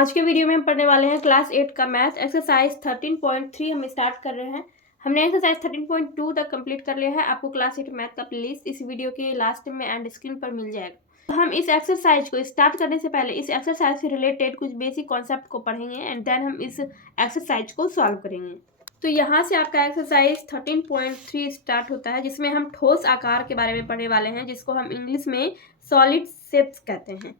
आज के वीडियो में हम पढ़ने वाले हैं क्लास 8 का मैथ एक्सरसाइज 13.3 हम स्टार्ट कर रहे हैं। हमने एक्सरसाइज 13.2 तक कंप्लीट कर लिया है। आपको क्लास 8 मैथ का प्लेलिस्ट इस वीडियो के लास्ट में एंड स्क्रीन पर मिल जाएगा। हम इस एक्सरसाइज को स्टार्ट करने से पहले इस एक्सरसाइज से रिलेटेड कुछ बेसिक कॉन्सेप्ट को पढ़ेंगे एंड देन हम इस एक्सरसाइज को सॉल्व करेंगे। तो यहाँ से आपका एक्सरसाइज 13.3 स्टार्ट होता है, जिसमें हम ठोस आकार के बारे में पढ़ने वाले हैं, जिसको हम इंग्लिश में सॉलिड शेप्स कहते हैं।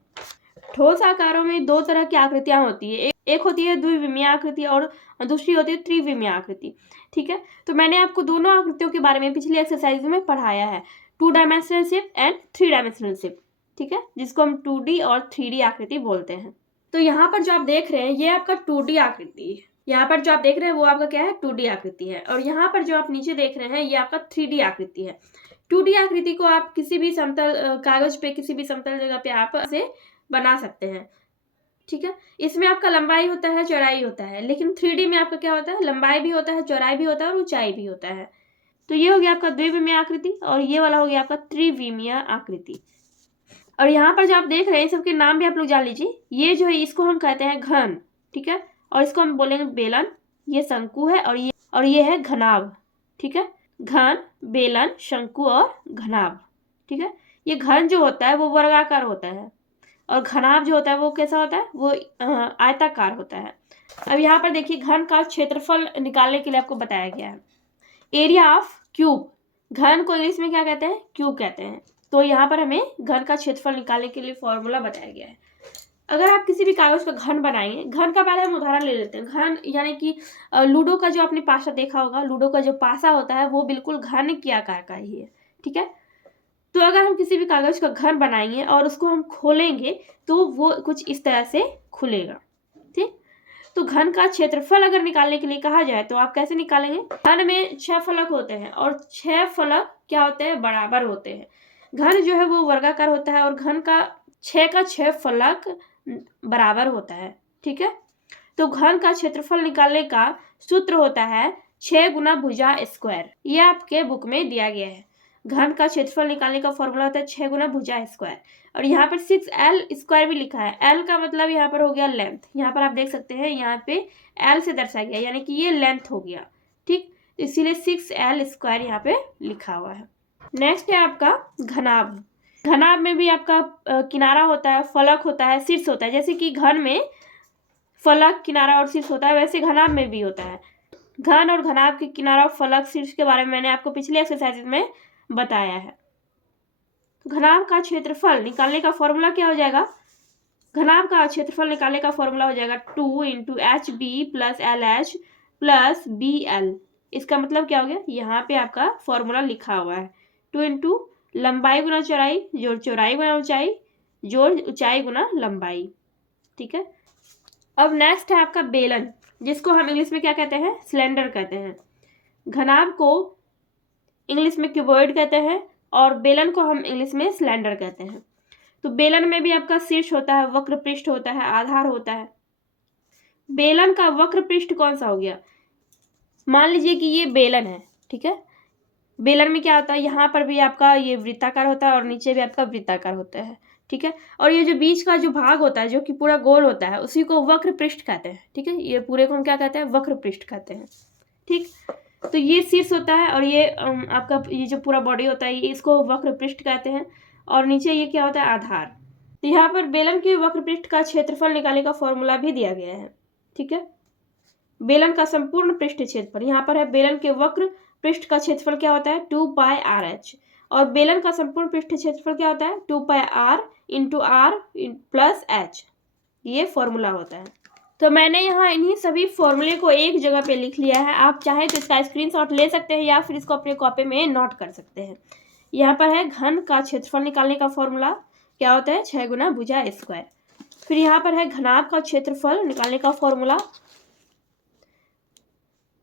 ठोस आकारों में दो तरह की आकृतियां होती है, एक होती है द्विविमीय आकृति और दूसरी होती है त्रिविमीय आकृति। ठीक है, तो मैंने आपको दोनों आकृतियों के बारे में पिछली एक्सरसाइज में पढ़ाया है, 2 dimensional shape and 3 dimensional shape. ठीक है, जिसको हम 2D और 3D आकृति बोलते हैं। तो यहाँ पर जो आप देख रहे हैं ये आपका 2D आकृति है। यहाँ पर जो आप देख रहे हैं वो आपका क्या है, 2D आकृति है। और यहाँ पर जो आप नीचे देख रहे हैं ये आपका 3D आकृति है। 2D आकृति को आप किसी भी समतल कागज पे, किसी भी समतल जगह पे आप इसे बना सकते हैं। ठीक है, इसमें आपका लंबाई होता है, चौड़ाई होता है, लेकिन 3D में आपका क्या होता है, लंबाई भी होता है, चौड़ाई भी होता है और ऊंचाई भी होता है। तो ये हो गया आपका द्विविमीय आकृति और ये वाला हो गया आपका त्रिविमीय आकृति। और यहाँ पर जो आप देख रहे हैं सबके नाम भी आप लोग जान लीजिए। ये जो है इसको हम कहते हैं घन। ठीक है, और इसको हम बोलेंगे बेलन। ये शंकु है और ये है घनाभ। ठीक है, घन, बेलन, शंकु और घनाभ। ठीक है, ये घन जो होता है वो वर्गाकार होता है और घनाभ जो होता है वो कैसा होता है, वो आयताकार होता है। अब यहाँ पर देखिए घन का क्षेत्रफल निकालने के लिए आपको बताया गया है, एरिया ऑफ क्यूब। घन को इंग्लिश में क्या कहते हैं, क्यूब कहते हैं। तो यहाँ पर हमें घन का क्षेत्रफल निकालने के लिए फॉर्मूला बताया गया है। अगर आप किसी भी कागज का घन बनाएंगे, घन का पहले हम उदाहरण ले लेते हैं। घन यानी कि लूडो का जो आपने पासा देखा होगा, लूडो का जो पासा होता है वो बिल्कुल घन के आकार का ही है। ठीक है, तो अगर हम किसी भी कागज का घन बनाएंगे और उसको हम खोलेंगे तो वो कुछ इस तरह से खुलेगा। ठीक, तो घन का क्षेत्रफल अगर निकालने के लिए कहा जाए तो आप कैसे निकालेंगे। घन में 6 फलक होते हैं और 6 फलक क्या होते हैं, बराबर होते हैं। घन जो है वो वर्गाकार होता है और घन का 6 का 6 फलक बराबर होता है। ठीक है, तो घन का क्षेत्रफल निकालने का सूत्र होता है 6 गुना भुजा स्क्वायर। ये आपके बुक में दिया गया है। घन का क्षेत्रफल निकालने का फॉर्मूला होता है 6 गुना भुजा स्क्वायर। और यहाँ पर 6L स्क्वायर भी लिखा है। L का मतलब यहाँ पर हो गया लेंथ। यहाँ पर आप देख सकते हैं यहाँ पे L से दर्शाया गया, यानी कि ये लेंथ हो गया। ठीक, इसीलिए 6L स्क्वायर यहाँ पे लिखा हुआ है। नेक्स्ट है आपका घनाभ। घनाभ में भी आपका किनारा होता है, फलक होता है, शीर्ष होता है। जैसे कि घन में फलक, किनारा और शीर्ष होता है, वैसे घनाभ में भी होता है। घन और घनाभ के किनारा, फलक, शीर्ष के बारे में मैंने आपको पिछले एक्सरसाइज में बताया है। घनाभ का क्षेत्रफल निकालने का फॉर्मूला क्या हो जाएगा, घनाभ का क्षेत्रफल निकालने का फॉर्मूला हो जाएगा 2 × HB + LH + BL। इसका मतलब क्या हो गया, यहाँ पे आपका फॉर्मूला लिखा हुआ है 2 × लंबाई गुना चौड़ाई जोड़ चौड़ाई गुना ऊंचाई जोड़ ऊंचाई गुना लंबाई। ठीक है, अब नेक्स्ट है आपका बेलन, जिसको हम इंग्लिश में क्या कहते हैं, सिलेंडर कहते हैं। घनाभ को इंग्लिश में क्यूबॉइड कहते हैं और बेलन को हम इंग्लिश में सिलेंडर कहते हैं। तो बेलन में भी आपका शीर्ष होता है, वक्र पृष्ठ होता है, आधार होता है। बेलन का वक्र पृष्ठ कौन सा हो गया, मान लीजिए कि ये बेलन है। ठीक है, बेलन में क्या होता है, यहाँ पर भी आपका ये वृत्ताकार होता है और नीचे भी आपका वृत्ताकार होता है। ठीक है, और ये जो बीच का जो भाग होता है जो कि पूरा गोल होता है उसी को वक्र पृष्ठ कहते हैं। ठीक है, ये पूरे को हम क्या कहते हैं, वक्र पृष्ठ कहते हैं। ठीक, तो ये शीर्ष होता है और ये आपका ये जो पूरा बॉडी होता है इसको वक्र पृष्ठ कहते हैं और नीचे ये क्या होता है, आधार। तो यहाँ पर बेलन के वक्र पृष्ठ का क्षेत्रफल निकालने का फॉर्मूला भी दिया गया है। ठीक है, बेलन का संपूर्ण पृष्ठ क्षेत्रफल, यहाँ पर है बेलन के वक्र पृष्ठ का क्षेत्रफल क्या होता है, 2πRh। और बेलन का संपूर्ण पृष्ठ क्षेत्रफल क्या होता है, 2πR × R + H। ये फॉर्मूला होता है। तो मैंने यहाँ इन्हीं सभी फॉर्मूले को एक जगह पे लिख लिया है। आप चाहें तो इसका स्क्रीनशॉट ले सकते हैं या फिर इसको अपने कॉपी में नोट कर सकते हैं। यहाँ पर है घन का क्षेत्रफल निकालने का फॉर्मूला क्या होता है, 6 गुना भुजा स्क्वायर। फिर यहाँ पर है घनाभ का क्षेत्रफल निकालने का फॉर्मूला,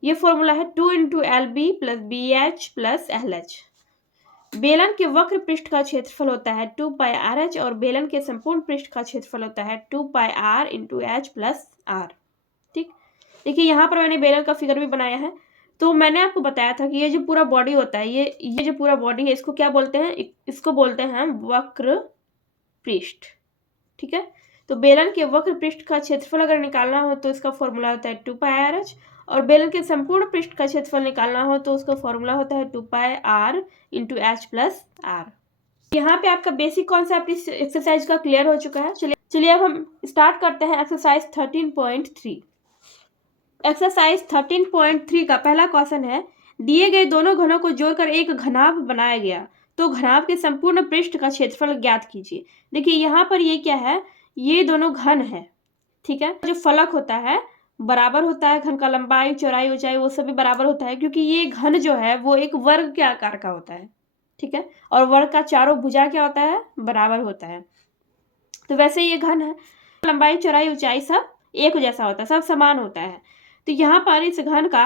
ये फॉर्मूला है 2 × LB + BH + LH। बेलन के वक्र पृष्ठ का क्षेत्रफल होता है 2πRh और बेलन के संपूर्ण पृष्ठ का क्षेत्रफल होता है 2πR × H + R। ठीक, देखिए यहाँ पर मैंने बेलन का फिगर भी बनाया है। तो मैंने आपको बताया था कि ये जो पूरा बॉडी होता है, ये जो पूरा बॉडी है इसको क्या बोलते हैं, इसको बोलते हैं वक्र पृष्ठ। ठीक है, तो बेलन के वक्र पृष्ठ का क्षेत्रफल अगर निकालना हो तो इसका फॉर्मूला होता है 2πr/h, और बेलन के संपूर्ण पृष्ठ का क्षेत्रफल निकालना हो तो उसका फॉर्मूला होता है 2πr × h+r। यहाँ पे आपका बेसिक कॉन्सेप्ट इस एक्सरसाइज का क्लियर हो चुका है। चलिए अब हम स्टार्ट करते हैं एक्सरसाइज 13.3। एक्सरसाइज 13.3 का पहला क्वेश्चन है, दिए गए दोनों घनों को जोड़कर एक घनाभ बनाया गया, तो घनाभ के संपूर्ण पृष्ठ का क्षेत्रफल ज्ञात कीजिए। देखिए यहाँ पर ये क्या है, ये दोनों घन है, ठीक है। जो फलक होता है बराबर होता है, घन का लंबाई चौड़ाई ऊंचाई वो सभी बराबर होता है, क्योंकि ये घन जो है वो एक वर्ग के आकार का होता है, ठीक है। और वर्ग का चारों भुजा क्या होता है, बराबर होता है। तो वैसे ये घन है, लंबाई चौड़ाई ऊंचाई सब एक जैसा होता है, सब समान होता है। तो यहाँ पर इस घन का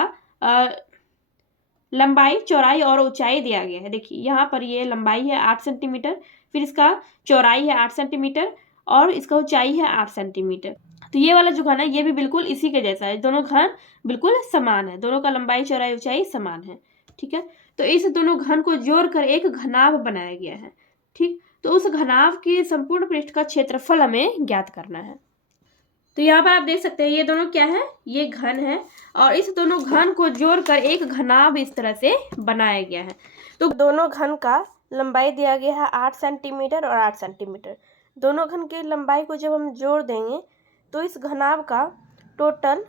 लंबाई चौड़ाई और ऊंचाई दिया गया है। देखिए यहाँ पर ये लंबाई है 8 सेंटीमीटर, फिर इसका चौड़ाई है 8 सेंटीमीटर और इसका ऊंचाई है 8 सेंटीमीटर। तो ये वाला जो घन है ये भी बिल्कुल इसी के जैसा है, दोनों घन बिल्कुल समान है, दोनों का लंबाई चौड़ाई ऊंचाई समान है, ठीक है। तो इस दोनों घन को जोड़कर एक घनाभ बनाया गया है, ठीक। तो उस घनाभ के संपूर्ण पृष्ठ का क्षेत्रफल हमें ज्ञात करना है। तो यहाँ पर आप देख सकते हैं ये दोनों क्या है, ये घन है, और इस दोनों घन को जोड़कर एक घनाभ इस तरह से बनाया गया है। तो दोनों घन का लंबाई दिया गया है 8 सेंटीमीटर और 8 सेंटीमीटर। दोनों घन की लंबाई को जब हम जोड़ देंगे तो इस घनाभ का टोटल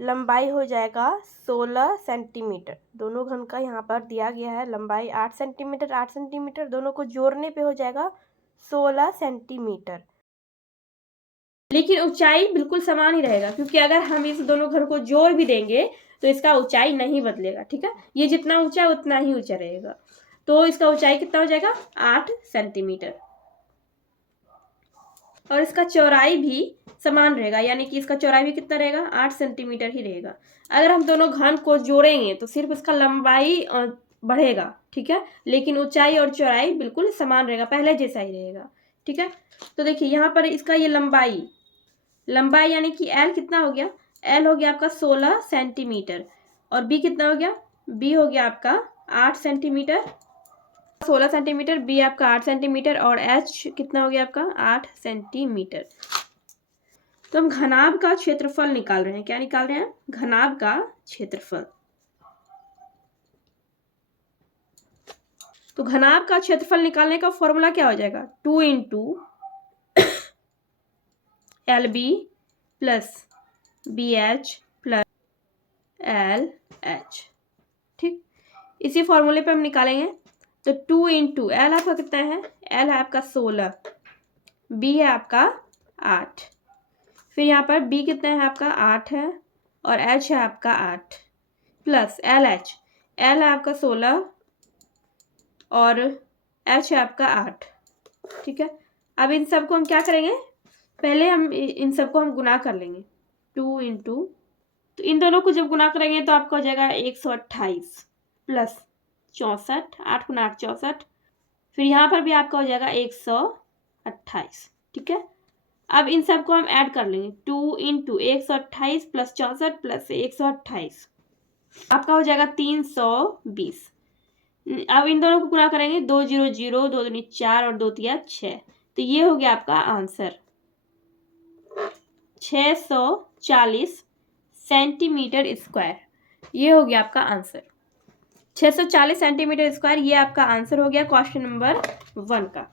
लंबाई हो जाएगा 16 सेंटीमीटर। दोनों घन का यहाँ पर दिया गया है लंबाई 8 सेंटीमीटर 8 सेंटीमीटर, दोनों को जोड़ने पे हो जाएगा 16 सेंटीमीटर। लेकिन ऊंचाई बिल्कुल समान ही रहेगा, क्योंकि अगर हम इस दोनों घन को जोड़ भी देंगे तो इसका ऊंचाई नहीं बदलेगा, ठीक है। ये जितना ऊंचा उतना ही ऊंचा रहेगा। तो इसका ऊंचाई कितना हो जाएगा, 8 सेंटीमीटर, और इसका चौड़ाई भी समान रहेगा, यानी कि इसका चौड़ाई भी कितना रहेगा, 8 सेंटीमीटर ही रहेगा। अगर हम दोनों घन को जोड़ेंगे तो सिर्फ इसका लंबाई बढ़ेगा, ठीक है, लेकिन ऊंचाई और चौड़ाई बिल्कुल समान रहेगा, पहले जैसा ही रहेगा, ठीक है। तो देखिए यहाँ पर इसका ये लंबाई यानी कि L कितना हो गया, L हो गया आपका 16 सेंटीमीटर, और B कितना हो गया, B हो गया आपका 8 सेंटीमीटर, 16 सेंटीमीटर, B आपका 8 सेंटीमीटर, और H कितना हो गया आपका 8 सेंटीमीटर। तो हम घनाभ का क्षेत्रफल निकाल रहे हैं। क्या निकाल रहे हैं, घनाभ का क्षेत्रफल। तो घनाभ का क्षेत्रफल निकालने का फॉर्मूला क्या हो जाएगा, 2 × LB plus BH plus LH, ठीक। इसी फॉर्मूले पे हम निकालेंगे। तो 2 × L आपका कितना है, L है आपका 16, B है आपका 8, फिर यहाँ पर B कितना है आपका 8 है, और H है आपका 8 प्लस LH, L है आपका 16 और H है आपका 8, ठीक है। अब इन सबको हम क्या करेंगे, पहले हम इन सबको हम गुना कर लेंगे। 2 × तो इन दोनों को जब गुना करेंगे तो आपका हो जाएगा 128 प्लस 64, 8 × 8 64, फिर यहाँ पर भी आपका हो जाएगा 128, ठीक है। अब इन सबको हम ऐड कर लेंगे, 2 × 128 प्लस 64 प्लस 128, आपका हो जाएगा 320। अब इन दोनों को गुना करेंगे, 2 0 0, 2 दूनी 4 और 2 तिया 6, तो ये हो गया आपका आंसर 640 सेंटीमीटर स्क्वायर। ये हो गया आपका आंसर 640 सेंटीमीटर स्क्वायर। ये आपका आंसर हो गया क्वेश्चन नंबर 1 का।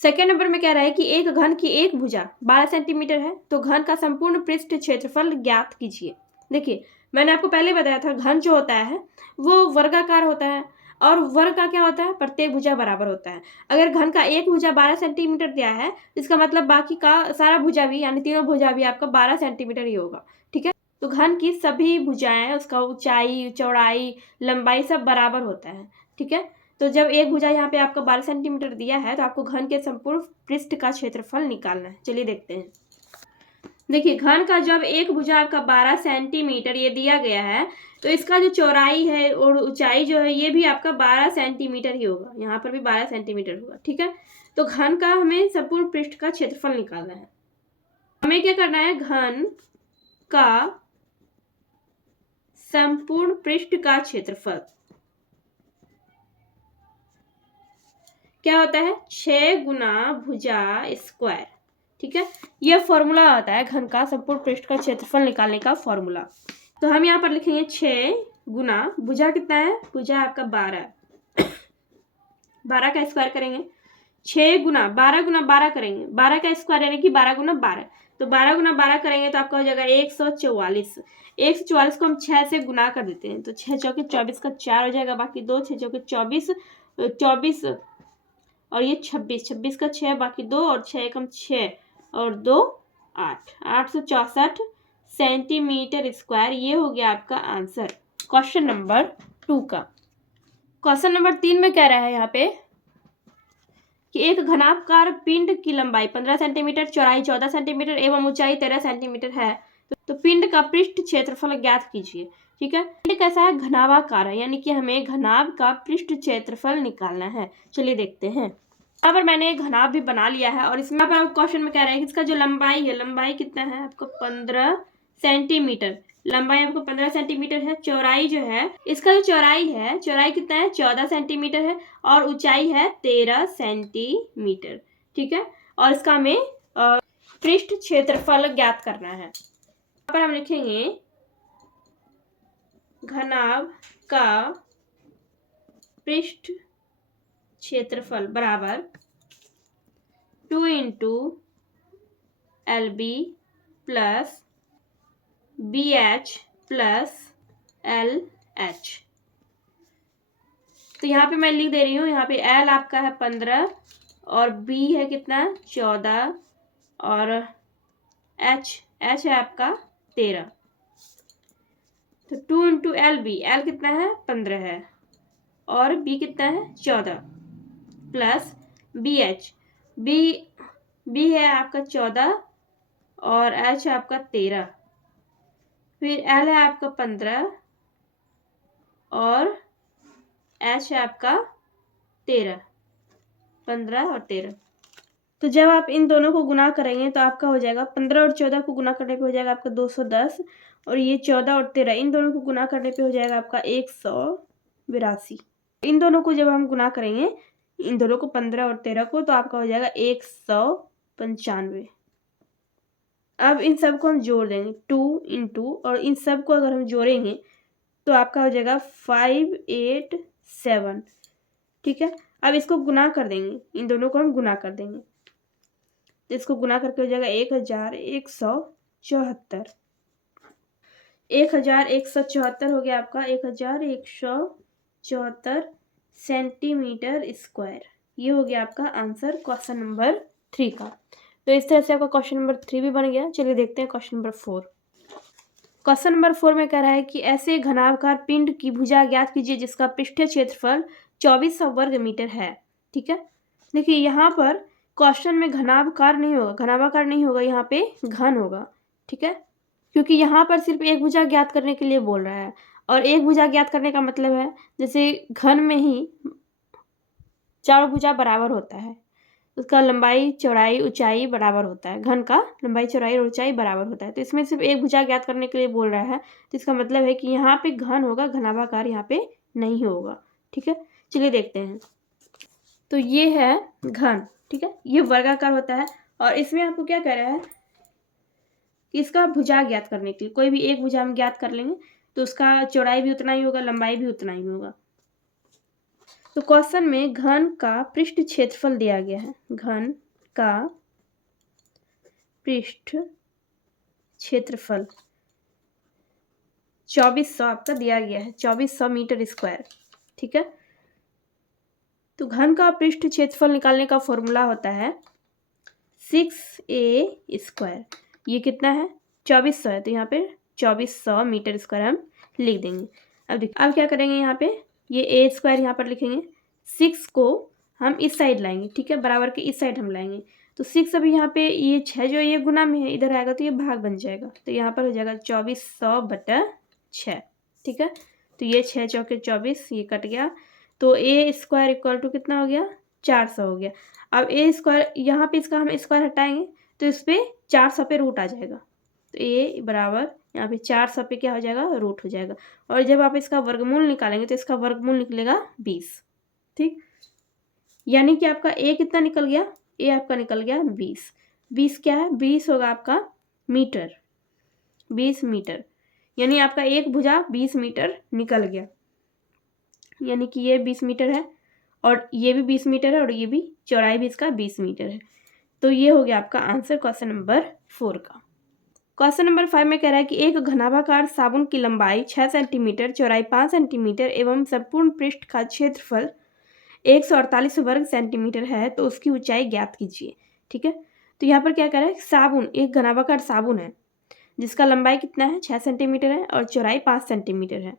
सेकेंड नंबर में कह रहा है कि एक घन की एक भुजा 12 सेंटीमीटर है, तो घन का संपूर्ण पृष्ठ क्षेत्रफल ज्ञात कीजिए। देखिए मैंने आपको पहले बताया था, घन जो होता है वो वर्गाकार होता है, और वर्ग का क्या होता है, प्रत्येक भुजा बराबर होता है। अगर घन का एक भुजा 12 सेंटीमीटर दिया है, इसका मतलब बाकी का सारा भुजा भी, यानी तीनों भुजा भी आपका 12 सेंटीमीटर ही होगा, ठीक है। तो घन की सभी भुजाएं, उसका ऊंचाई चौड़ाई लंबाई सब बराबर होता है, ठीक है। तो जब एक भुजा यहाँ पे आपका 12 सेंटीमीटर दिया है तो आपको घन के संपूर्ण पृष्ठ का क्षेत्रफल निकालना है। चलिए देखते हैं। देखिए घन का जब एक भुजा आपका 12 सेंटीमीटर ये दिया गया है, तो इसका जो चौड़ाई है और ऊंचाई जो है ये भी आपका 12 सेंटीमीटर ही होगा, यहाँ पर भी 12 सेंटीमीटर होगा, ठीक है। तो घन का हमें संपूर्ण पृष्ठ का क्षेत्रफल निकालना है। हमें क्या करना है, घन का संपूर्ण पृष्ठ का क्षेत्रफल क्या होता है? 6 गुना भुजा स्क्वायर। ठीक है, यह फॉर्मूला होता है घन का संपूर्ण पृष्ठ का क्षेत्रफल निकालने का फॉर्मूला। तो हम यहाँ पर लिखेंगे 6 गुना भुजा कितना है? भुजा आपका 12 का स्क्वायर करेंगे। 6 गुना 12 करेंगे, 12 का स्क्वायर यानी कि 12 गुना 12। तो 12 गुना 12 करेंगे तो आपका हो जाएगा 144। 144 को हम 6 से गुना कर देते हैं तो 6 चौके 24 का 4 हो जाएगा, बाकी 2 6 चौके 24 24 और ये 26 26 का 6 बाकी 2 और 6 एकम 6 और 2 8 864 सेंटीमीटर स्क्वायर। ये हो गया आपका आंसर क्वेश्चन नंबर 2 का। क्वेश्चन नंबर 3 में कह रहा है यहाँ पे कि एक घनाभकार पिंड की लंबाई 15 सेंटीमीटर, चौड़ाई 14 सेंटीमीटर एवं ऊंचाई 13 सेंटीमीटर है। तो पिंड का पृष्ठ क्षेत्रफल ज्ञात कीजिए। ठीक है, पिंड कैसा है? घनाभाकार है, यानी कि हमें घनाभ का पृष्ठ क्षेत्रफल निकालना है। चलिए देखते हैं। यहाँ पर मैंने घनाभ भी बना लिया है और इसमें पर क्वेश्चन में कह रहा है कि इसका जो लंबाई है, लंबाई कितना है आपको? 15 सेंटीमीटर। लंबाई आपको 15 सेंटीमीटर है। चौड़ाई जो है, इसका जो चौड़ाई है, चौड़ाई कितना है? 14 सेंटीमीटर है और ऊंचाई है 13 सेंटीमीटर। ठीक है, और इसका हमें पृष्ठ क्षेत्रफल ज्ञात करना है। यहाँ पर हम लिखेंगे घनाभ का पृष्ठ क्षेत्रफल बराबर 2 into LB plus BH plus LH। तो यहाँ पे मैं लिख दे रही हूँ, यहाँ पे L आपका है 15 और B है कितना? 14 और H है आपका 13। तो 2 इंटू LB, L कितना है? 15 है और B कितना है? 14 प्लस BH, B है आपका 14 और H है आपका 13, फिर L है आपका 15 और H है आपका 13, 15 और 13। तो जब आप इन दोनों को गुना करेंगे तो आपका हो जाएगा 15 और 14 को गुना करने पे हो जाएगा आपका 210 और ये 14 और 13 इन दोनों को गुना करने पे हो जाएगा आपका 182। इन दोनों को जब हम गुना करेंगे, इन दोनों को 15 और 13 को, तो आपका हो जाएगा 195। अब इन सब को हम जोड़ देंगे 2 इंटू, और इन सब को अगर हम जोड़ेंगे तो आपका हो जाएगा 587। ठीक है, अब इसको गुना कर देंगे, इन दोनों को हम गुना कर देंगे तो इसको गुना करके हो जाएगा 1174। 1174 हो गया आपका 1174 सेंटीमीटर स्क्वायर। ये हो गया आपका आंसर क्वेश्चन नंबर 3 का। तो इस तरह से आपका क्वेश्चन नंबर 3 भी बन गया। चलिए देखते हैं क्वेश्चन नंबर 4। क्वेश्चन नंबर 4 में कह रहा है कि ऐसे घनाभकार पिंड की भुजा ज्ञात कीजिए जिसका पृष्ठीय क्षेत्रफल 2400 वर्ग मीटर है। ठीक है, देखिए यहाँ पर क्वेश्चन में घनाभकार नहीं होगा, घनाभाकार नहीं होगा, यहाँ पे घन होगा। ठीक है, क्योंकि यहाँ पर सिर्फ एक भुजा ज्ञात करने के लिए बोल रहा है, और एक भुजा ज्ञात करने का मतलब है जैसे घन में ही चारों भुजा बराबर होता है, उसका लंबाई चौड़ाई ऊंचाई बराबर होता है। घन का लंबाई चौड़ाई और ऊंचाई बराबर होता है, तो इसमें सिर्फ एक भुजा ज्ञात करने के लिए बोल रहा है, तो इसका मतलब है कि यहाँ पे घन होगा, घनाभाकार यहाँ पे नहीं होगा। ठीक है, चलिए देखते हैं। तो ये है घन। ठीक है, ये वर्गाकार होता है और इसमें आपको क्या कह रहा है कि इसका भुजा ज्ञात करने के लिए कोई भी एक भुजा हम ज्ञात कर लेंगे तो उसका चौड़ाई भी उतना ही होगा, लंबाई भी उतना ही होगा। तो क्वेश्चन में घन का पृष्ठ क्षेत्रफल दिया गया है। घन का पृष्ठ क्षेत्रफल 2400 आपका दिया गया है, 2400 मीटर स्क्वायर। ठीक है, तो घन का पृष्ठ क्षेत्रफल निकालने का फॉर्मूला होता है 6a स्क्वायर। ये कितना है? 2400 है, तो यहाँ पे 2400 मीटर स्क्वायर हम लिख देंगे। अब देखिए, अब क्या करेंगे, यहाँ पे ये a स्क्वायर यहाँ पर लिखेंगे, 6 को हम इस साइड लाएंगे। ठीक है, बराबर के इस साइड हम लाएंगे तो 6 अभी यहाँ पे ये 6 जो ये गुना में है इधर आएगा तो ये भाग बन जाएगा, तो यहाँ पर हो जाएगा 2400/6। ठीक है, तो ये 6 चौके 24, ये कट गया, तो a स्क्वायर इक्वल टू कितना हो गया? 400 हो गया। अब a स्क्वायर यहाँ पे इसका हम स्क्वायर हटाएंगे तो इस पर 400 पे रूट आ जाएगा, तो ए बराबर यहाँ पे 400 पे क्या हो जाएगा, रूट हो जाएगा। और जब आप इसका वर्गमूल निकालेंगे तो इसका वर्गमूल निकलेगा 20। ठीक, यानी कि आपका ए कितना निकल गया, ए आपका निकल गया 20। 20 क्या है, 20 होगा आपका मीटर, 20 मीटर, यानी आपका एक भुजा 20 मीटर निकल गया, यानी कि ये 20 मीटर है और ये भी 20 मीटर है और ये भी चौड़ाई भी इसका 20 मीटर है। तो ये हो गया आपका आंसर क्वेश्चन नंबर 4 का। क्वेश्चन नंबर 5 में कह रहा है कि एक घनाभाकार साबुन की लंबाई 6 सेंटीमीटर, चौड़ाई 5 सेंटीमीटर एवं संपूर्ण पृष्ठ का क्षेत्रफल 148 वर्ग सेंटीमीटर है, तो उसकी ऊंचाई ज्ञात कीजिए। ठीक है, तो यहाँ पर क्या कह रहा है, साबुन, एक घनाभाकार साबुन है जिसका लंबाई कितना है, 6 सेंटीमीटर है और चौड़ाई 5 सेंटीमीटर है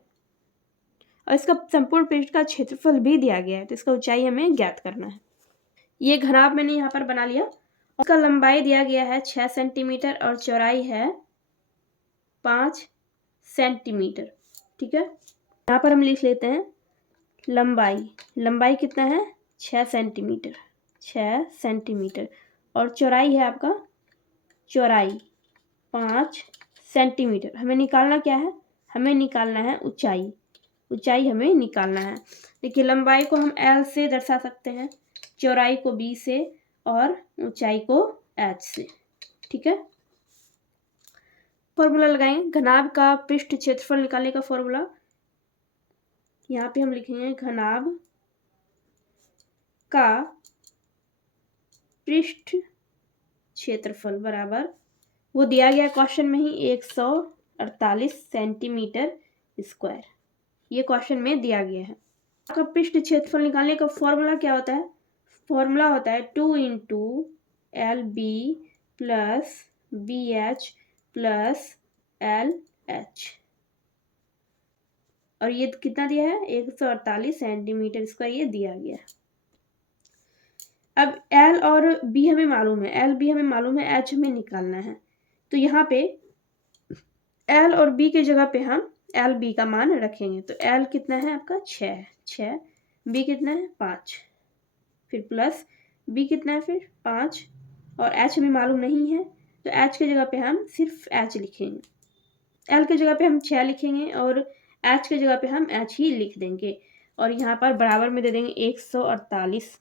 और इसका संपूर्ण पृष्ठ का क्षेत्रफल भी दिया गया है, तो इसका ऊंचाई हमें ज्ञात करना है। ये घनाभ मैंने यहाँ पर बना लिया, उसका लंबाई दिया गया है 6 सेंटीमीटर और चौड़ाई है 5 सेंटीमीटर। ठीक है, यहाँ पर हम लिख लेते हैं लंबाई कितना है, 6 सेंटीमीटर, 6 सेंटीमीटर और चौड़ाई है आपका, चौड़ाई 5 सेंटीमीटर। हमें निकालना क्या है, हमें निकालना है ऊंचाई, ऊंचाई हमें निकालना है। देखिए लंबाई को हम L से दर्शा सकते हैं, चौड़ाई को B से और ऊंचाई को H से। ठीक है, फॉर्मूला लगाएंगे घनाभ का पृष्ठ क्षेत्रफल निकालने का फॉर्मूला। यहाँ पे हम लिखेंगे घनाभ का पृष्ठ क्षेत्रफल बराबर, वो दिया गया क्वेश्चन में ही 148 सेंटीमीटर स्क्वायर, ये क्वेश्चन में दिया गया है। आपका पृष्ठ क्षेत्रफल निकालने का फॉर्मूला क्या होता है, फॉर्मूला होता है 2 into LB plus BH plus LH, और ये कितना दिया है, 148 सेंटीमीटर स्क्वायर ये दिया गया है। अब L और B हमें मालूम है, L B हमें मालूम है, H हमें निकालना है। तो यहाँ पे L और B के जगह पे हम L B का मान रखेंगे। तो L कितना है आपका 6, B कितना है 5, फिर प्लस B कितना है फिर 5 और H हमें मालूम नहीं है, तो H के जगह पे हम सिर्फ H लिखेंगे, L के जगह पे हम 6 लिखेंगे और H के जगह पे हम H ही लिख देंगे और यहाँ पर बराबर में दे देंगे 148।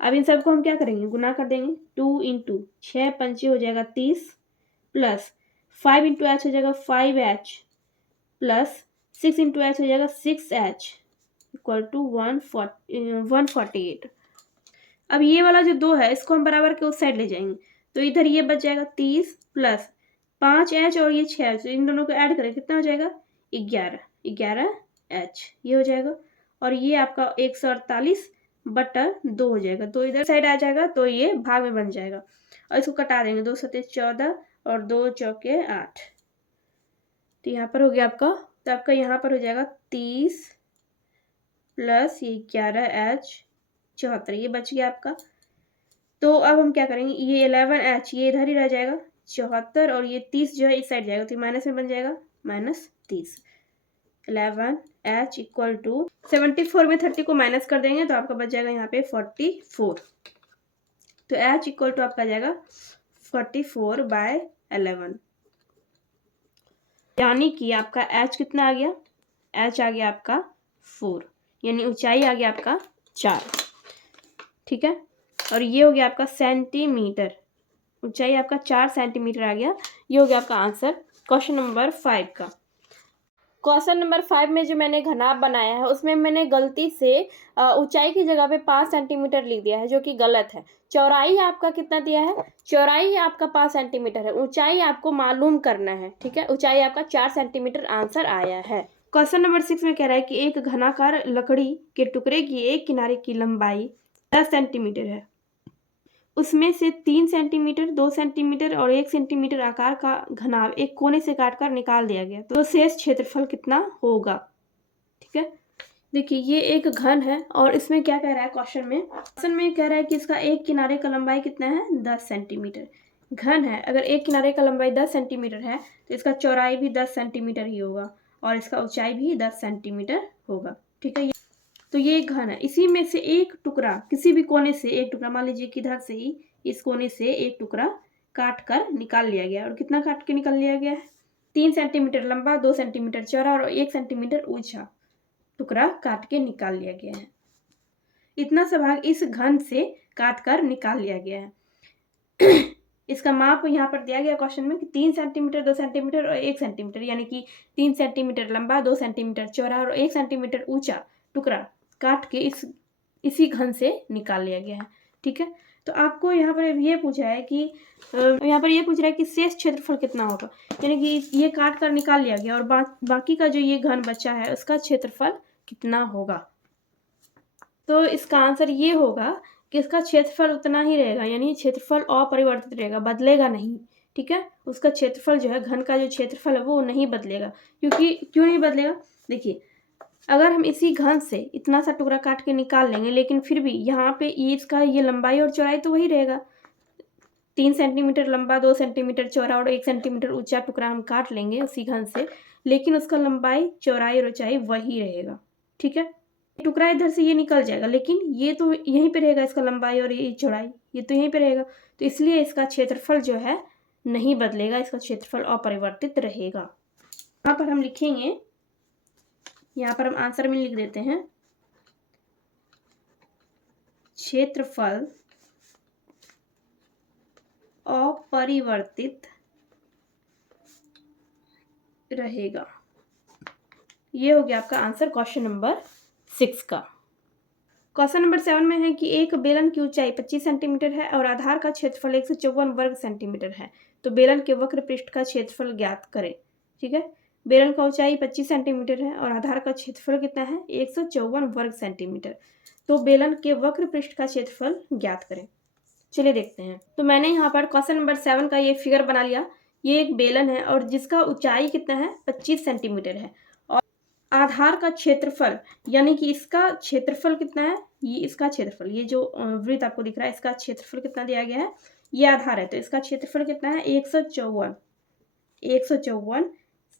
अब इन सबको हम क्या करेंगे, गुना कर देंगे। 2 इंटू 6 पंचे हो जाएगा 30 प्लस 5 इंटू H हो जाएगा 5H प्लस 6 इंटू H हो जाएगा 6H इक्वल टू 148। अब ये वाला जो 2 है इसको हम बराबर के उस साइड ले जाएंगे, तो इधर ये बच जाएगा 30 प्लस 5H और ये 6, इन दोनों को ऐड करें कितना हो जाएगा 11H ये हो जाएगा, और ये आपका 148/2 हो जाएगा, तो इधर साइड आ जाएगा तो ये भाग में बन जाएगा और इसको कटा देंगे, 2 सते 14 और 2 चौके 8, तो यहाँ पर हो गया आपका, तो आपका यहाँ पर हो जाएगा 30 प्लस ये 11H 74, ये बच गया आपका। तो अब हम क्या करेंगे, ये 11H ये इधर ही रह जाएगा 74 और ये 30 जो है इस साइड जाएगा, तो माइनस में बन जाएगा -30। 11H इक्वल टू 74 में 30 को माइनस कर देंगे तो आपका बच जाएगा यहाँ पे 44, तो H इक्वल टू आपका जाएगा 44/11, यानी कि आपका H कितना आ गया, H आ गया आपका 4, यानी ऊंचाई आ गया आपका 4। ठीक है, और ये हो गया आपका सेंटीमीटर, ऊंचाई आपका 4 सेंटीमीटर आ गया। ये हो गया आपका आंसर क्वेश्चन नंबर 5 का। क्वेश्चन नंबर 5 में जो मैंने घनाभ बनाया है उसमें मैंने गलती से ऊंचाई की जगह पे 5 सेंटीमीटर लिख दिया है, जो कि गलत है। चौड़ाई आपका कितना दिया है, चौड़ाई आपका 5 सेंटीमीटर है, ऊंचाई आपको मालूम करना है। ठीक है, ऊंचाई आपका 4 सेंटीमीटर आंसर आया है। क्वेश्चन नंबर 6 में कह रहा है कि एक घनाकार लकड़ी के टुकड़े की एक किनारे की लंबाई 10 सेंटीमीटर है, उसमें से 3 सेंटीमीटर, 2 सेंटीमीटर और 1 सेंटीमीटर आकार का घनाभ एक कोने से काटकर निकाल दिया गया, तो शेष क्षेत्रफल कितना होगा। ठीक है, देखिए ये एक घन है और इसमें क्या कह रहा है, क्वेश्चन में कह रहा है कि इसका एक किनारे का लंबाई कितना है 10 सेंटीमीटर। घन है, अगर एक किनारे का लंबाई 10 सेंटीमीटर है तो इसका चौड़ाई भी 10 सेंटीमीटर ही होगा और इसका ऊंचाई भी 10 सेंटीमीटर होगा। ठीक है, तो ये एक घन है, इसी में से एक टुकड़ा किसी भी कोने से, एक टुकड़ा मान लीजिए कि इधर से ही इस कोने से एक टुकड़ा काट कर निकाल लिया गया। और कितना काट के निकाल लिया गया है? 3 सेंटीमीटर लंबा, 2 सेंटीमीटर चौड़ा और 1 सेंटीमीटर ऊंचा टुकड़ा काट के निकाल लिया गया है। इतना सा भाग इस घन से काट कर निकाल लिया गया है। इसका माप यहाँ पर दिया गया क्वेश्चन में कि 3 सेंटीमीटर, 2 सेंटीमीटर और 1 सेंटीमीटर, यानी कि 3 सेंटीमीटर लंबा, 2 सेंटीमीटर चौड़ा और 1 सेंटीमीटर ऊंचा टुकड़ा काट के इसी घन से निकाल लिया गया है। ठीक है, तो आपको यहाँ पर ये पूछा है कि यहाँ पर ये पूछ रहा है कि शेष क्षेत्रफल कितना होगा, यानी कि ये काट कर निकाल लिया गया और बाकी का जो ये घन बचा है उसका क्षेत्रफल कितना होगा। तो इसका आंसर ये होगा कि इसका क्षेत्रफल उतना ही रहेगा, यानी क्षेत्रफल अपरिवर्तित रहेगा, बदलेगा नहीं। ठीक है, उसका क्षेत्रफल जो है, घन का जो क्षेत्रफल है वो नहीं बदलेगा। क्यों नहीं बदलेगा? देखिए, अगर हम इसी घन से इतना सा टुकड़ा काट के निकाल लेंगे, लेकिन फिर भी यहाँ पे इसका ये लंबाई और चौड़ाई तो वही रहेगा। 3 सेंटीमीटर लंबा, 2 सेंटीमीटर चौड़ा और 1 सेंटीमीटर ऊंचा टुकड़ा हम काट लेंगे उसी घन से, लेकिन उसका लंबाई, चौड़ाई और ऊंचाई वही रहेगा। ठीक है, टुकड़ा इधर से ये निकल जाएगा, लेकिन ये तो यहीं पे रहेगा, इसका लंबाई और ये चौड़ाई ये तो यहीं पे रहेगा। तो इसलिए इसका क्षेत्रफल जो है नहीं बदलेगा, इसका क्षेत्रफल अपरिवर्तित रहेगा। यहाँ पर हम लिखेंगे, यहाँ पर हम आंसर में लिख देते हैं क्षेत्रफल अपरिवर्तित रहेगा। ये हो गया आपका आंसर क्वेश्चन नंबर 6 का। क्वेश्चन नंबर 7 में है कि एक बेलन की ऊंचाई 25 सेंटीमीटर है और आधार का क्षेत्रफल 154 वर्ग सेंटीमीटर है, तो बेलन के वक्र पृष्ठ का क्षेत्रफल ज्ञात करें। ठीक है, बेलन का ऊंचाई 25 सेंटीमीटर है और आधार का क्षेत्रफल कितना है? 154 वर्ग सेंटीमीटर। तो बेलन के वक्र पृष्ठ का क्षेत्रफल ज्ञात करें। चलिए देखते हैं। तो मैंने यहाँ पर क्वेश्चन नंबर 7 का ये फिगर बना लिया। ये एक बेलन है और जिसका ऊंचाई कितना है? 25 सेंटीमीटर है और आधार का क्षेत्रफल, यानी कि इसका क्षेत्रफल कितना है? ये इसका क्षेत्रफल, ये जो वृत्त आपको दिख रहा है, इसका क्षेत्रफल कितना दिया गया है? ये आधार है, तो इसका क्षेत्रफल कितना है? 154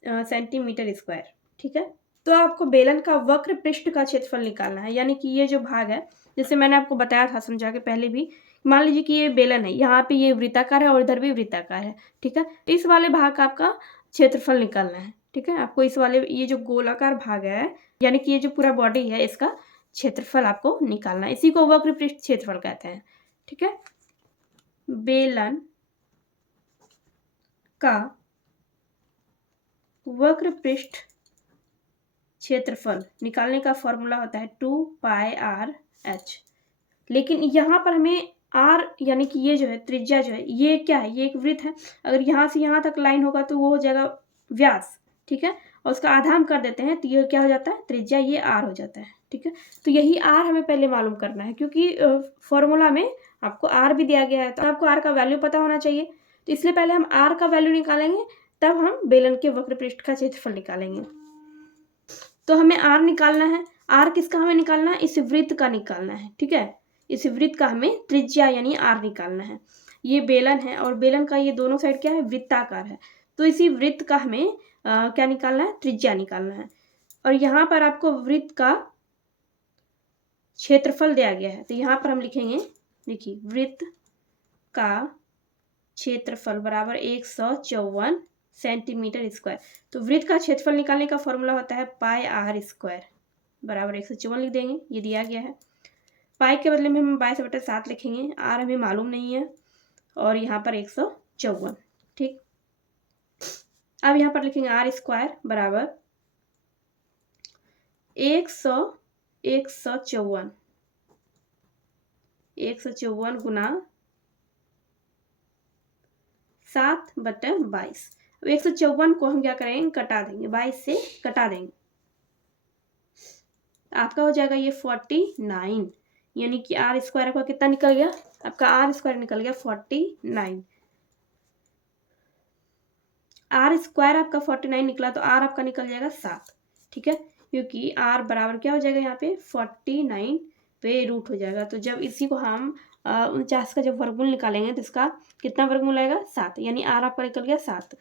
सेंटीमीटर स्क्वायर। ठीक है, तो आपको बेलन का वक्र पृष्ठ का क्षेत्रफल निकालना है, यानी कि ये जो भाग है, जैसे मैंने आपको बताया था समझा के पहले भी, मान लीजिए कि ये बेलन है, यहाँ पे ये वृत्ताकार है और इधर भी वृत्ताकार है। ठीक है, इस वाले भाग का आपका क्षेत्रफल निकालना है। ठीक है, आपको इस वाले, ये जो गोलाकार भाग है, यानी कि ये जो पूरा बॉडी है, इसका क्षेत्रफल आपको निकालना है। इसी को वक्र पृष्ठ क्षेत्रफल कहते हैं। ठीक है, बेलन का वक्र पृष्ठ क्षेत्रफल निकालने का फॉर्मूला होता है 2πr/h। लेकिन यहाँ पर हमें r, यानी कि ये जो है त्रिज्या जो है, ये क्या है? ये एक वृत्त है। अगर यहाँ से यहाँ तक लाइन होगा तो वो हो जाएगा व्यास। ठीक है, और उसका आधा हम कर देते हैं तो ये क्या हो जाता है? त्रिज्या, ये r हो जाता है। ठीक है, तो यही r हमें पहले मालूम करना है, क्योंकि फॉर्मूला में आपको r भी दिया गया है, तो आपको r का वैल्यू पता होना चाहिए। तो इसलिए पहले हम r का वैल्यू निकालेंगे, तब हम बेलन के वक्र पृष्ठ का क्षेत्रफल निकालेंगे। तो हमें r निकालना है। r किसका हमें निकालना है? इस वृत्त का निकालना है। ठीक है, इस वृत्त का हमें त्रिज्या यानी r निकालना है। ये बेलन है और बेलन का ये दोनों साइड क्या है? वृत्ताकार है। तो इसी वृत्त का हमें क्या निकालना है? त्रिज्या निकालना है। और यहाँ पर आपको वृत्त का क्षेत्रफल दिया गया है, तो यहाँ पर हम लिखेंगे, देखिए, वृत्त का क्षेत्रफल बराबर 154 सेंटीमीटर स्क्वायर। तो वृत्त का क्षेत्रफल निकालने का फॉर्मूला होता है πr² बराबर 154 लिख देंगे, ये दिया गया है। पाई के बदले में हम 22/7 लिखेंगे, r हमें मालूम नहीं है, और यहाँ पर 154। ठीक, अब यहाँ पर लिखेंगे r² बराबर 154 गुना 7/22। अब 154 को हम क्या करेंगे? कटा देंगे, 22 से कटा देंगे, आपका हो जाएगा ये 49, यानी कि r² आपका कितना निकल गया? आपका r² निकल गया 49। r² आपका 49 निकला, तो r आपका निकल जाएगा 7। ठीक है, क्योंकि r बराबर क्या हो जाएगा? यहाँ पे 49 पे रूट हो जाएगा। तो जब इसी को हम 49 का जब वर्गमूल निकालेंगे तो इसका कितना वर्गमूल आएगा? 7, यानी r आपका निकल गया 7।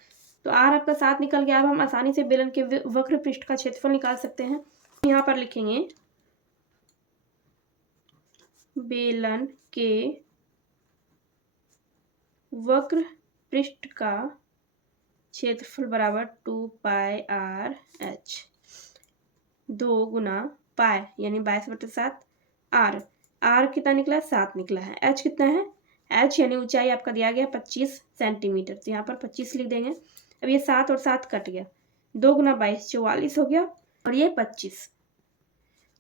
तो r आपका 7 निकल गया। अब हम आसानी से बेलन के वक्र पृष्ठ का क्षेत्रफल निकाल सकते हैं। यहाँ पर लिखेंगे बेलन के वक्र पृष्ठ का क्षेत्रफल बराबर 2πr/h, 2 गुना पाई यानी 22/7 r कितना निकला 7 निकला है। h कितना है, h यानी ऊंचाई आपका दिया गया 25 सेंटीमीटर, तो यहाँ पर 25 लिख देंगे। अब ये 7 और 7 कट गया, 2 गुना 22 44 हो गया और ये 25,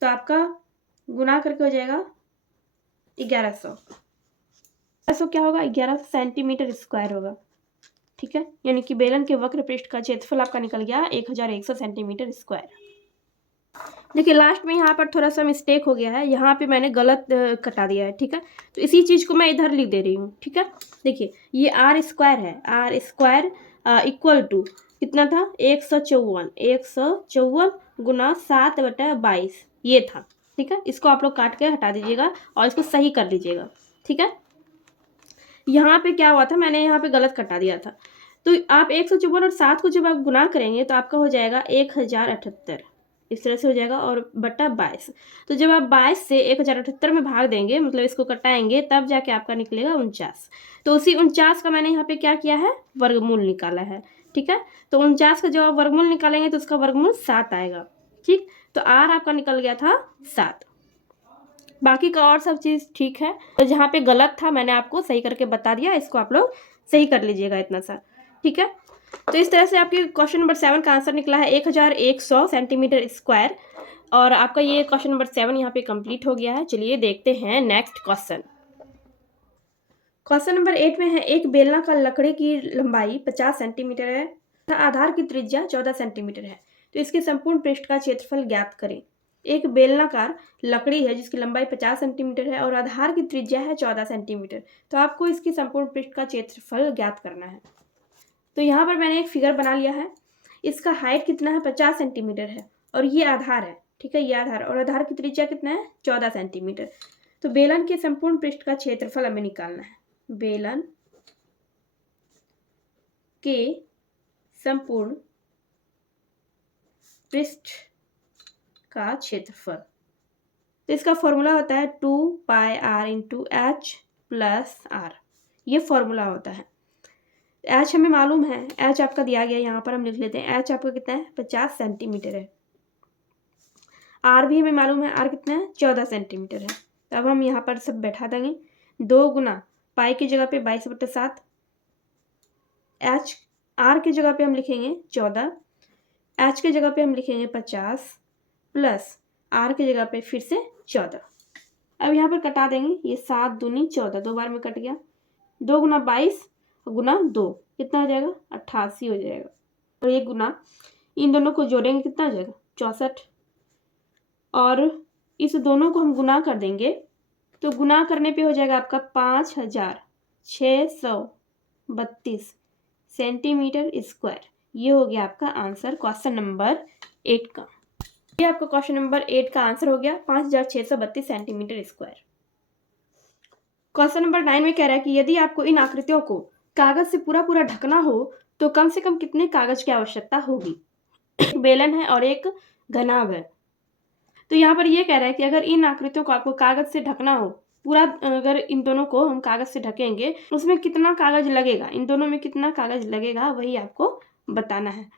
तो आपका गुना करके हो जाएगा 1100। क्या होगा 1100 सेंटीमीटर स्क्वायर होगा, ठीक है। यानी कि बेलन के वक्र पृष्ठ का क्षेत्रफल आपका निकल गया 1100 सेंटीमीटर स्क्वायर। देखिए लास्ट में यहाँ पर थोड़ा सा मिस्टेक हो गया है, यहाँ पे मैंने गलत कटा दिया है, ठीक है। तो इसी चीज़ को मैं इधर लिख दे रही हूँ, ठीक है। देखिए ये r स्क्वायर है, r स्क्वायर इक्वल टू कितना था 154 गुना 7/22 ये था, ठीक है। इसको आप लोग काट के हटा दीजिएगा और इसको सही कर लीजिएगा, ठीक है। यहाँ पे क्या हुआ था, मैंने यहाँ पे गलत कटा दिया था। तो आप 154 और 7 को जब आप गुना करेंगे तो आपका हो जाएगा 1078, इस तरह से हो जाएगा, और बटा 22। तो जब आप 22 से 1078 में भाग देंगे, मतलब इसको कटाएंगे, तब जाके आपका निकलेगा 49। तो उसी 49 का मैंने यहाँ पे क्या किया है, वर्गमूल निकाला है, ठीक है। तो 49 का जब आप वर्गमूल निकालेंगे तो उसका वर्गमूल 7 आएगा, ठीक। तो r आपका निकल गया था 7। बाकी का और सब चीज़ ठीक है, तो जहाँ पे गलत था मैंने आपको सही करके बता दिया, इसको आप लोग सही कर लीजिएगा इतना सा, ठीक है। तो इस तरह से आपके क्वेश्चन नंबर 7 का आंसर निकला है 1100 सेंटीमीटर स्क्वायर, और आपका ये क्वेश्चन नंबर 7 यहाँ पे कंप्लीट हो गया है। चलिए देखते हैं नेक्स्ट क्वेश्चन। क्वेश्चन नंबर 8 में है, एक बेलना का लकड़ी की लंबाई 50 सेंटीमीटर है तथा आधार की त्रिज्या 14 सेंटीमीटर है, तो इसके संपूर्ण पृष्ठ का क्षेत्रफल ज्ञात करें। एक बेलनाकार लकड़ी है जिसकी लंबाई 50 सेंटीमीटर है और आधार की त्रिज्या है 14 सेंटीमीटर, तो आपको इसकी संपूर्ण पृष्ठ का क्षेत्रफल ज्ञात करना है। तो यहाँ पर मैंने एक फिगर बना लिया है, इसका हाइट कितना है 50 सेंटीमीटर है और ये आधार है, ठीक है, ये आधार, और आधार की त्रिज्या कितना है 14 सेंटीमीटर। तो बेलन के संपूर्ण पृष्ठ का क्षेत्रफल हमें निकालना है। बेलन के संपूर्ण पृष्ठ का क्षेत्रफल, तो इसका फॉर्मूला होता है 2πr/h + r, ये फॉर्मूला होता है। h हमें मालूम है, h आपका दिया गया, यहाँ पर हम लिख लेते हैं। h आपका कितना है 50 सेंटीमीटर है। r भी हमें मालूम है, r कितना है 14 सेंटीमीटर है। तो अब हम यहाँ पर सब बैठा देंगे, 2 गुना पाई की जगह पे 22/7, h r की जगह पे हम लिखेंगे 14, h की जगह पे हम लिखेंगे 50 प्लस r की जगह पे फिर से 14। अब यहाँ पर कटा देंगे, ये 7 दूनी 14, 2 बार में कट गया। 2 गुना 22 गुना 2 कितना हो जाएगा 88 हो जाएगा, और ये गुना इन दोनों को जोड़ेंगे कितना हो जाएगा 64, और इस दोनों को हम गुना कर देंगे तो गुना करने पे हो जाएगा आपका 5632 सेंटीमीटर स्क्वायर। ये हो गया आपका आंसर क्वेश्चन नंबर 8 का। ये आपका क्वेश्चन नंबर 8 का आंसर हो गया 5632 सेंटीमीटर स्क्वायर। क्वेश्चन नंबर 9 में कह रहा है कि यदि आपको इन आकृतियों को कागज से पूरा ढकना हो तो कम से कम कितने कागज की आवश्यकता होगी। एक बेलन है और एक घनाभ है, तो यहाँ पर ये कह रहा है कि अगर इन आकृतियों को आपको कागज से ढकना हो पूरा, अगर इन दोनों को हम कागज से ढकेंगे उसमें कितना कागज लगेगा, इन दोनों में कितना कागज लगेगा, वही आपको बताना है।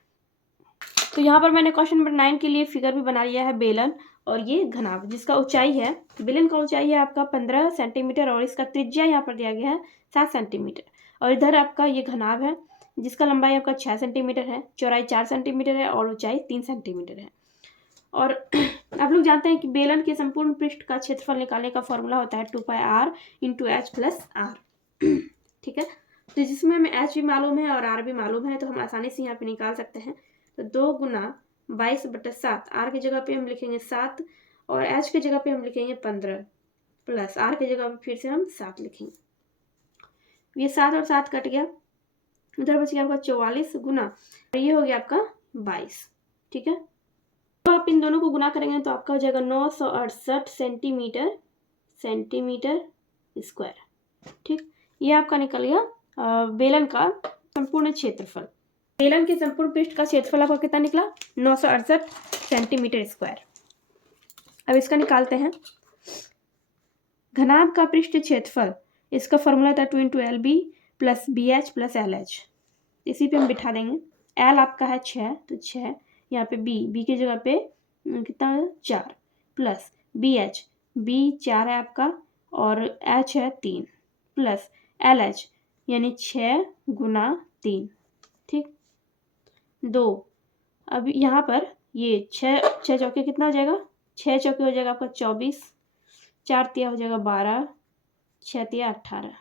तो यहाँ पर मैंने क्वेश्चन नंबर 9 के लिए फिगर भी बना लिया है, बेलन और ये घनाभ, जिसका ऊंचाई है, बेलन का ऊंचाई है आपका 15 सेंटीमीटर और इसका त्रिज्या यहाँ पर दिया गया है 7 सेंटीमीटर, और इधर आपका ये घनाभ है जिसका लंबाई आपका 6 सेंटीमीटर है, चौड़ाई 4 सेंटीमीटर है और ऊंचाई 3 सेंटीमीटर है। और आप लोग जानते हैं कि बेलन के संपूर्ण पृष्ठ का क्षेत्रफल निकालने का फॉर्मूला होता है 2πr/h + r, ठीक है। तो जिसमें हमें h भी मालूम है और r भी मालूम है, तो हम आसानी से यहाँ पे निकाल सकते हैं। तो 2 गुना 22/7, r की जगह पे हम लिखेंगे 7 और h की जगह पे हम लिखेंगे 15 प्लस r की जगह पे फिर से हम 7 लिखेंगे। ये 7 और 7 कट गया, उधर बच गया आपका 44 गुना, ये हो गया आपका 22, ठीक है। तो आप इन दोनों को गुना करेंगे तो आपका हो जाएगा 968 सेंटीमीटर स्क्वायर, ठीक। ये आपका निकल गया बेलन का संपूर्ण क्षेत्रफल। बेलन के संपूर्ण पृष्ठ का क्षेत्रफल आपका कितना निकला 968 सेंटीमीटर स्क्वायर। अब इसका निकालते हैं घनाभ का पृष्ठ क्षेत्रफल, इसका फॉर्मूला था 2 × LB plus BH plus LH, इसी पे हम बिठा देंगे। L आपका है 6, तो 6 यहाँ पे B की जगह पे कितना है 4 प्लस BH, B 4 है आपका और H है 3 प्लस LH यानी 6 गुना 3, ठीक 2। अब यहाँ पर ये 6 चौके कितना हो जाएगा, 6 चौके हो जाएगा आपका 24, 4 तिया हो जाएगा 12, 6 तिया 18,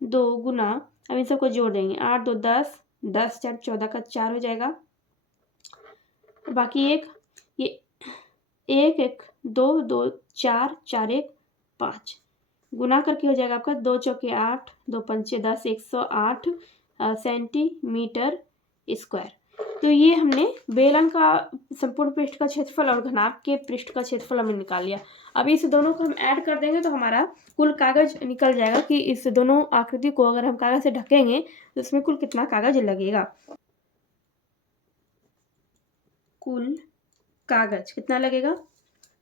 2 गुना, अब इन सबको जोड़ देंगे 8 2 10, 10 4 14 का 4 हो जाएगा। बाकी एक ये 1 1 2 2 4 4 1 5 गुना करके हो जाएगा आपका 2 चौके 8, 2 पंचे 10, 108 सेंटीमीटर स्क्वायर। तो ये हमने बेलन का संपूर्ण पृष्ठ का क्षेत्रफल और घनाभ के पृष्ठ का क्षेत्रफल हमने निकाल लिया। अब इस दोनों को हम ऐड कर देंगे तो हमारा कुल कागज निकल जाएगा कि इस दोनों आकृति को अगर हम कागज से ढकेंगे तो इसमें कुल कितना कागज लगेगा। कुल कागज कितना लगेगा,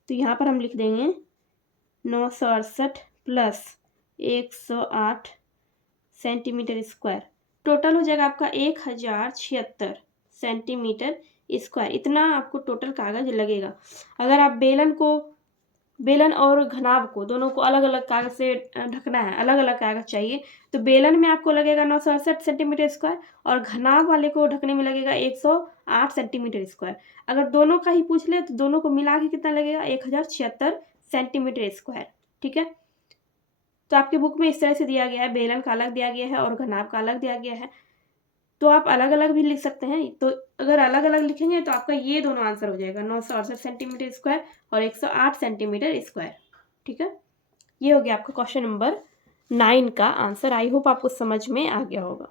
तो यहाँ पर हम लिख देंगे 968 प्लस 108 सेंटीमीटर स्क्वायर। टोटल हो जाएगा आपका 1076 सेंटीमीटर स्क्वायर। इतना आपको टोटल कागज लगेगा। अगर आप बेलन और घनाभ को दोनों को अलग अलग कागज से ढकना है, अलग अलग कागज चाहिए, तो बेलन में आपको लगेगा 968 सेंटीमीटर स्क्वायर और घनाभ वाले को ढकने में लगेगा 108 सेंटीमीटर स्क्वायर। अगर दोनों का ही पूछ ले तो दोनों को मिला के कितना लगेगा 1076 सेंटीमीटर स्क्वायर, ठीक है। तो आपके बुक में इस तरह से दिया गया है, बेलन का अलग दिया गया है और घनाभ का अलग दिया गया है, तो आप अलग अलग भी लिख सकते हैं। तो अगर अलग अलग लिखेंगे तो आपका ये दोनों आंसर हो जाएगा 968 सेंटीमीटर स्क्वायर और 108 सेंटीमीटर स्क्वायर, ठीक है। ये हो गया आपका क्वेश्चन नंबर 9 का आंसर। आई होप आपको समझ में आ गया होगा।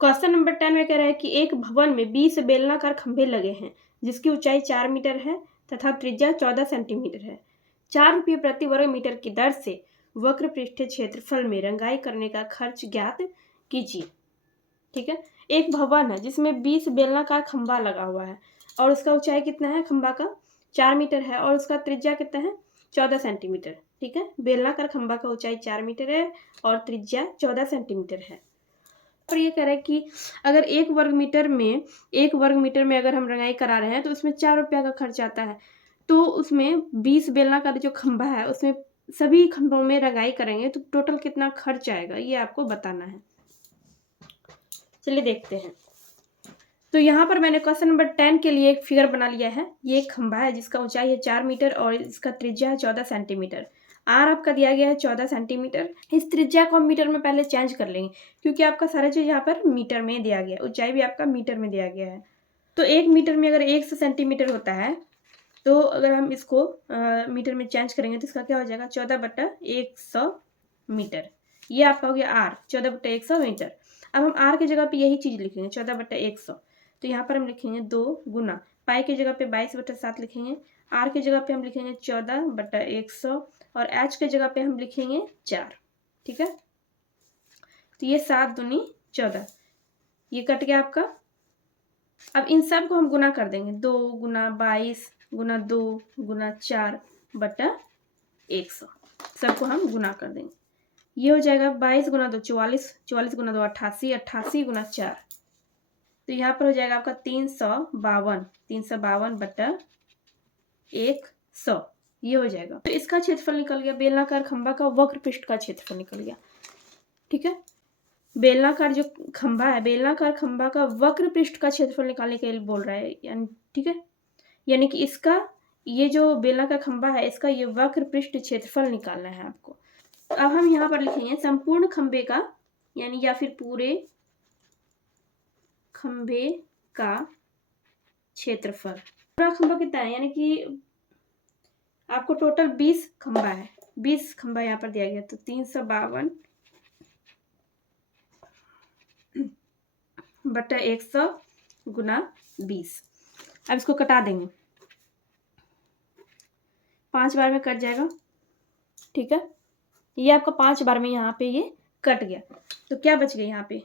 क्वेश्चन नंबर 10 में कह रहा है कि एक भवन में 20 बेलनाकार खंभे लगे हैं जिसकी ऊंचाई 4 मीटर है तथा त्रिज्या 14 सेंटीमीटर है। 4 रुपये प्रति वर्ग मीटर की दर से वक्र पृष्ठीय क्षेत्रफल में रंगाई करने का खर्च ज्ञात कीजिए, ठीक है। एक भवन है जिसमें 20 बेलनाकार खंभा लगा हुआ है और उसका ऊंचाई कितना है खंभा का 4 मीटर है और उसका त्रिज्या कितना है 14 सेंटीमीटर, ठीक है। बेलनाकार खंभा का ऊंचाई 4 मीटर है और त्रिज्या 14 सेंटीमीटर है। और ये कह रहा है कि अगर एक वर्ग मीटर में अगर हम रंगाई करा रहे हैं तो उसमें 4 रुपया का खर्च आता है। तो उसमें 20 बेलनाकार जो खंभा है उसमें सभी खंभों में रंगाई करेंगे तो टोटल कितना खर्च आएगा ये आपको बताना है। चलिए देखते हैं। तो यहाँ पर मैंने क्वेश्चन नंबर 10 के लिए एक फिगर बना लिया है। ये एक खंभा है जिसका ऊंचाई है 4 मीटर और इसका त्रिज्या है 14 सेंटीमीटर। आर आपका दिया गया है 14 सेंटीमीटर। इस त्रिज्या को हम मीटर में पहले चेंज कर लेंगे क्योंकि आपका सारा चीज़ यहाँ पर मीटर में दिया गया है, ऊंचाई भी आपका मीटर में दिया गया है। तो 1 मीटर में अगर 100 सेंटीमीटर होता है तो अगर हम इसको मीटर में चेंज करेंगे तो इसका क्या हो जाएगा 14/100 मीटर। ये आपका हो गया आर 14/100 मीटर। अब हम आर की जगह पे यही चीज़ लिखेंगे 14/100। तो यहाँ पर हम लिखेंगे 2 गुना पाई की जगह पे 22/7 लिखेंगे। आर की जगह पे हम लिखेंगे 14/100 और एच की जगह पे हम लिखेंगे 4, ठीक है। तो ये 7 दूनी 14, ये कट गया आपका। अब इन सब को हम गुना कर देंगे 2 गुना 22 गुना 2 गुना 4/100, सबको हम गुना कर देंगे। ये हो जाएगा 22 गुना 2 44, 44 गुना 2 88, 88 गुना 4, तो यहाँ पर हो जाएगा आपका 352, 352/100, ये हो जाएगा। तो इसका क्षेत्रफल निकल गया, बेलनाकार खंभा का वक्र पृष्ठ का क्षेत्रफल निकल गया, ठीक है। बेलनाकार जो खंभा है, बेलनाकार खंभा का वक्र पृष्ठ का क्षेत्रफल निकालने के लिए बोल रहा है, यानी ठीक है, यानी कि इसका ये जो बेलनाकार खंभा है इसका ये वक्र पृष्ठ क्षेत्रफल निकालना है आपको। अब हम यहाँ पर लिखेंगे संपूर्ण खंभे का, यानी या फिर पूरे खंभे का क्षेत्रफल। पूरा खंभा कितना है, यानी कि आपको टोटल 20 खंभा है, 20 खंभा यहाँ पर दिया गया, तो 352/100 गुना 20। अब इसको कटा देंगे, 5 बार में कट जाएगा, ठीक है। ये आपका 5 बार में यहाँ पे ये कट गया, तो क्या बच गया यहाँ पे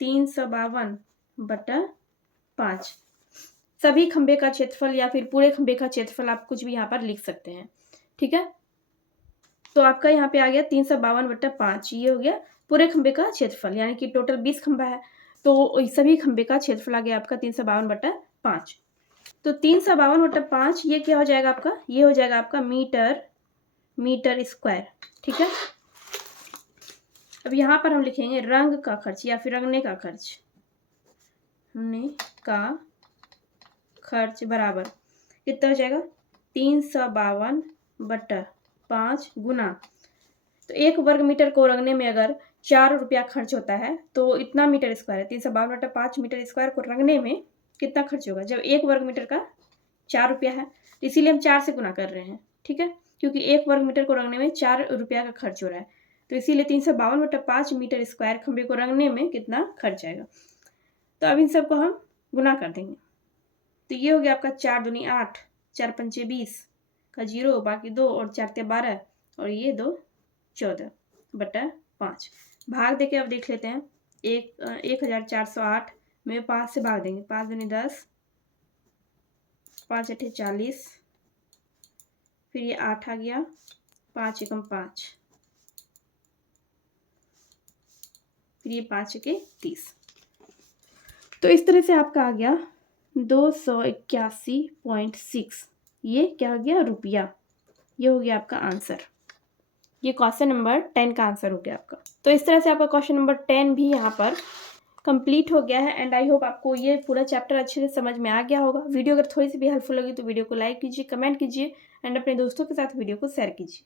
352/5। सभी खंभे का क्षेत्रफल या फिर पूरे खंभे का क्षेत्रफल आप कुछ भी यहाँ पर लिख सकते हैं, ठीक है। तो आपका यहाँ पे आ गया 352/5, ये हो गया पूरे खंबे का क्षेत्रफल, यानी कि टोटल 20 खंबा है तो सभी खंबे का क्षेत्रफल आ गया आपका 352/5। तो 352/5 ये क्या हो जाएगा आपका, ये हो जाएगा आपका मीटर स्क्वायर। ठीक है, अब यहाँ पर हम लिखेंगे रंग का खर्च या फिर रंगने का खर्च, रंगने का खर्च बराबर कितना हो जाएगा 352/5 गुना, तो 1 वर्ग मीटर को रंगने में अगर 4 रुपया खर्च होता है तो इतना मीटर स्क्वायर है, 352/5 मीटर स्क्वायर को रंगने में कितना खर्च होगा, जब 1 वर्ग मीटर का 4 रुपया है इसीलिए हम 4 से गुना कर रहे हैं। ठीक है, क्योंकि 1 वर्ग मीटर को रंगने में 4 रुपया का खर्च हो रहा है, तो इसीलिए 352/5 मीटर स्क्वायर खंबे को रंगने में कितना खर्च आएगा। तो अब इन सबको हम गुना कर देंगे, तो ये हो गया आपका 4 दूनी 8, 4 पंचे 20 का 0, बाकी 2 और 4 ते 12 और ये 2 14/5। भाग देके अब देख लेते हैं, 1408 में 5 से भाग देंगे, 5 दूनी 10, 5 अठे 40, फिर ये 8 आ गया, 5 एकम 5, फिर ये 5 एके 30। तो इस तरह से आपका आ गया 281.6, ये क्या हो गया रुपया, ये हो गया आपका आंसर। ये क्वेश्चन नंबर 10 का आंसर हो गया आपका। तो इस तरह से आपका क्वेश्चन नंबर 10 भी यहाँ पर कंप्लीट हो गया है एंड आई होप आपको ये पूरा चैप्टर अच्छे से समझ में आ गया होगा। वीडियो अगर थोड़ी सी भी हेल्पफुल लगी तो वीडियो को लाइक कीजिए, कमेंट कीजिए एंड अपने दोस्तों के साथ वीडियो को शेयर कीजिए।